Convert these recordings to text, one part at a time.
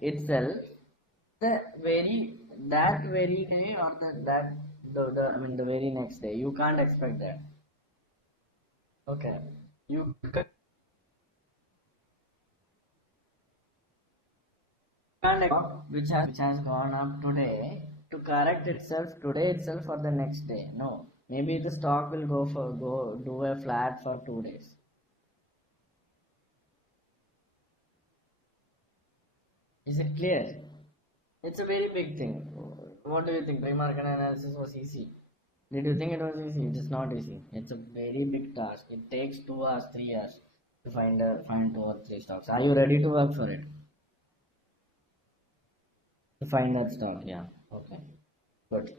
itself that very day or the I mean the very next day. You can't expect that. Okay. You can't expect which has gone up today to correct itself today itself for the next day. No. Maybe the stock will go do a flat for 2 days. Is it clear? It's a very big thing. What do you think? Pre-market analysis was easy. Did you think it was easy? It is not easy. It's a very big task. It takes 2 hours, 3 hours to find 2 or 3 stocks. Are you ready to work for it? To find that stock, yeah. Okay. Good.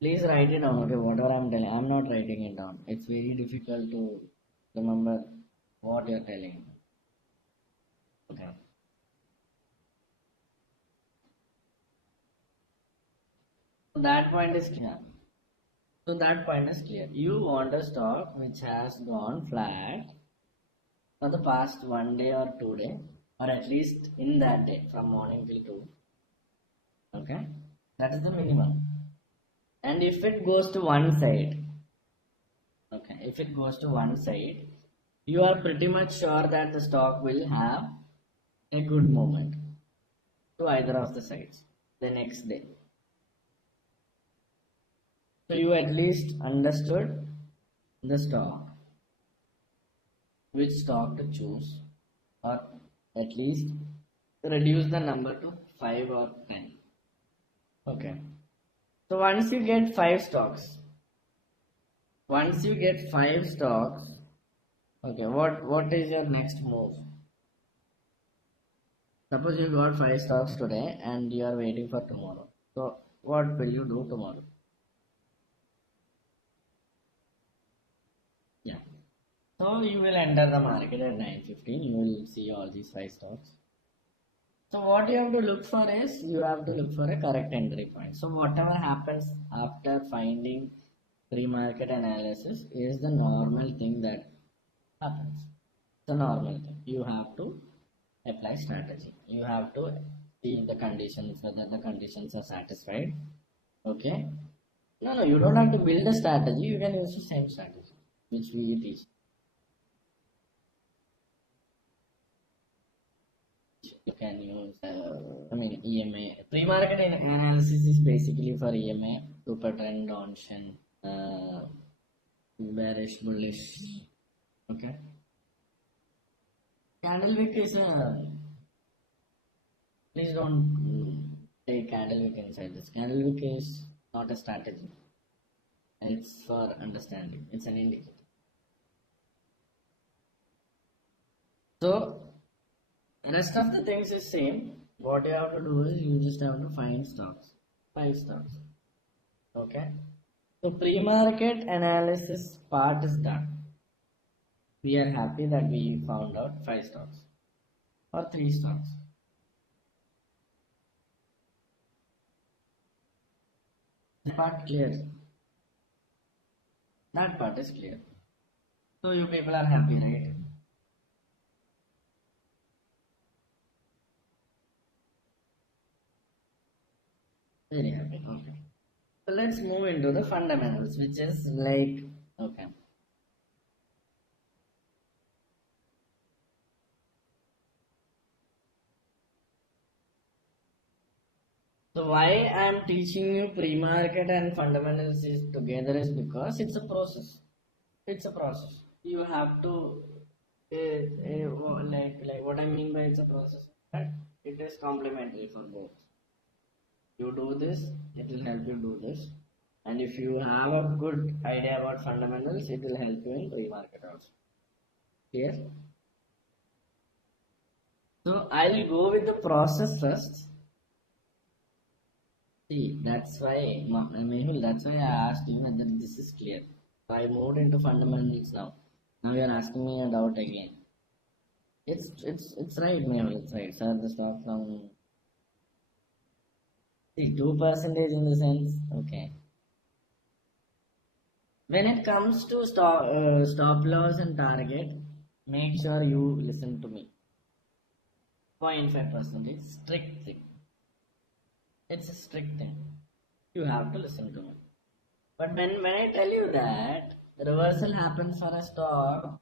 Please write it down. Okay, whatever I'm telling, I'm not writing it down. It's very difficult to remember what you're telling. Okay. So that point is clear. So that point is clear. You want a stock which has gone flat for the past 1 day or 2 day, or at least in that day from morning till 2. Okay, that is the minimum. And if it goes to one side, okay, if it goes to one side, you are pretty much sure that the stock will have a good movement to either of the sides the next day. So you at least understood the stock, which stock to choose, or at least reduce the number to 5 or 10. Okay. So once you get 5 stocks, okay, what is your next move? Suppose you got 5 stocks today and you are waiting for tomorrow. So what will you do tomorrow? Yeah. So you will enter the market at 9:15. You will see all these 5 stocks. So what you have to look for is you have to look for a correct entry point. So whatever happens after finding pre-market analysis is the normal thing that happens. It's a normal thing. You have to apply strategy. You have to see the conditions, whether the conditions are satisfied. Okay. No, you don't have to build a strategy. You can use the same strategy which we teach. You can use, EMA. Pre-market analysis is basically for EMA, super trend, option, bearish, bullish. Okay. Candlewick is a. Please don't take Candlewick inside this. Candlewick is not a strategy. It's for understanding. It's an indicator. So rest of the things is same. What you have to do is you just have to find stocks. 5 stocks. Okay. So pre-market analysis part is done. We are happy that we found out 5 stocks or 3 stocks. That part clear. That part is clear. So you people are happy, right? Very happy. Okay. So let's move into the fundamentals, which is like, okay. So why I am teaching you pre-market and fundamentals is together is because it's a process. It's a process. You have to like what I mean by it's a process. Right? It is complementary for both. You do this, it will help you do this. And if you have a good idea about fundamentals, it will help you in pre-market also. Clear? So I'll go with the process first. See, that's why, Mehul, that's why I asked you whether this is clear. So I moved into fundamentals now. Now you're asking me a doubt again. It's right, Mehul, it's right. Sir, the stock from see 2% in the sense, okay. When it comes to stop loss and target, make sure you listen to me. 0.5% is strict thing. It's a strict thing. You have to listen to me. But when I tell you that the reversal happens for a stock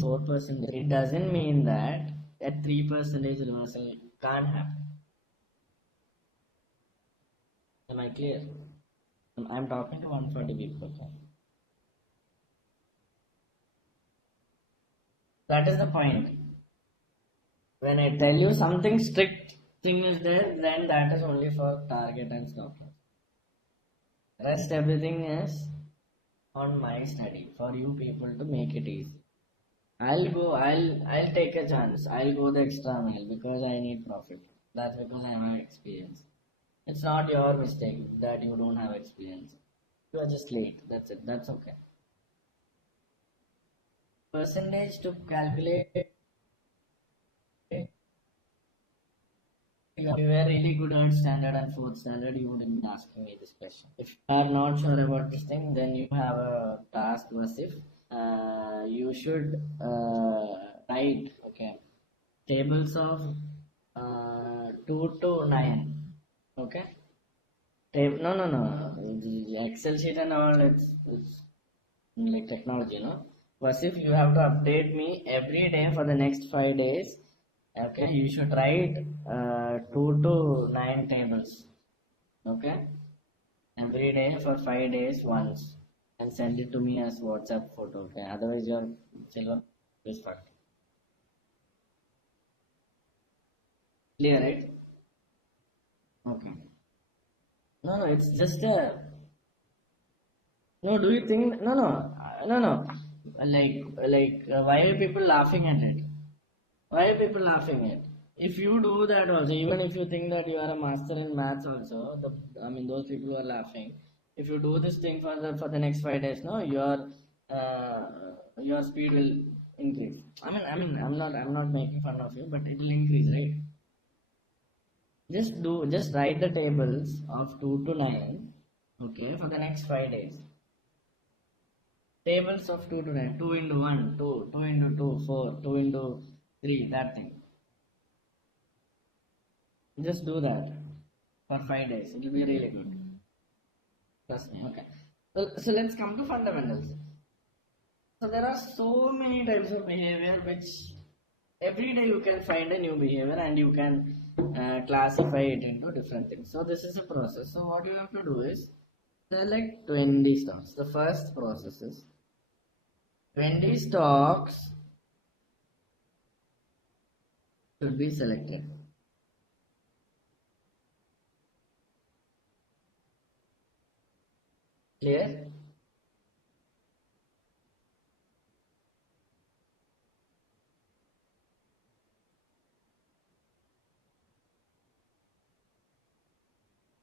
4%, it doesn't mean that at 3% reversal can't happen. Am I clear? I'm talking to 140 people. That is the point. When I tell you something strict thing is there, then that is only for target and stop loss. Rest everything is on my study for you people to make it easy. I'll take a chance. I'll go the extra mile because I need profit. That's because I have experience. It's not your mistake that you don't have experience. You are just late. That's it. That's okay. Percentage to calculate. If you were really good at standard and fourth standard, you wouldn't be asking me this question. If you are not sure about this thing, then you have a task Vasif. You should write tables of 2 to 9. Okay. No. The Excel sheet and all, it's like technology, no? Vasif, you have to update me every day for the next 5 days. Okay, you should write 2 to 9 tables. Okay, every day for 5 days once, and send it to me as WhatsApp photo. Okay, otherwise your silver is fucked. Clear, right? Okay. No, it's just a. No, do you think? No. Why are people laughing at it? Why are people laughing at? If you do that also, even if you think that you are a master in maths also, those people who are laughing. If you do this thing for the next 5 days, no, your speed will increase. I'm not making fun of you, but it will increase, right? Just write the tables of 2 to 9, okay, for the next 5 days. Tables of 2 to 9, 2 into 1, 2, 2 into 2, 4, 2 into 3, that thing. Just do that for 5 days. It will be really good. Trust me. Okay. So let's come to fundamentals. So there are so many types of behavior which every day you can find a new behavior and you can classify it into different things. So this is a process. So what you have to do is select 20 stocks. The first process is 20 stocks should be selected. Clear?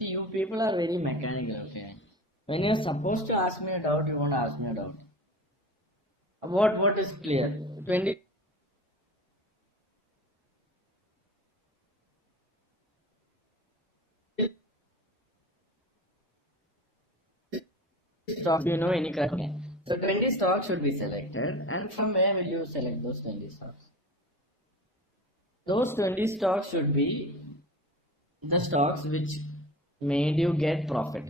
You people are very mechanical, okay? When you're supposed to ask me a doubt, you won't ask me a doubt. What is clear? 20 stocks, you know any correct? Okay. So 20 stocks should be selected, and from where will you select those 20 stocks? Those 20 stocks should be the stocks which made you get profit.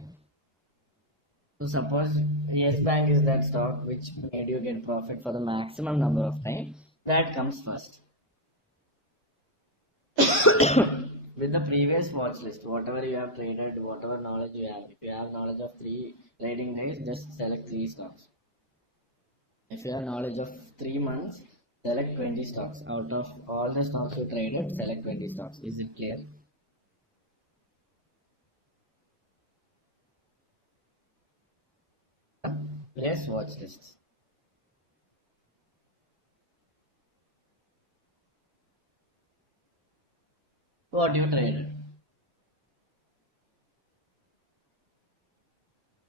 So suppose Yes Bank is that stock which made you get profit for the maximum number of time. That comes first. With the previous watch list, whatever you have traded, whatever knowledge you have, if you have knowledge of 3 trading days, just select 3 stocks. If you have knowledge of 3 months, select 20 stocks. Out of all the stocks you traded, select 20 stocks. Is it clear? Yes, watch lists. What you traded?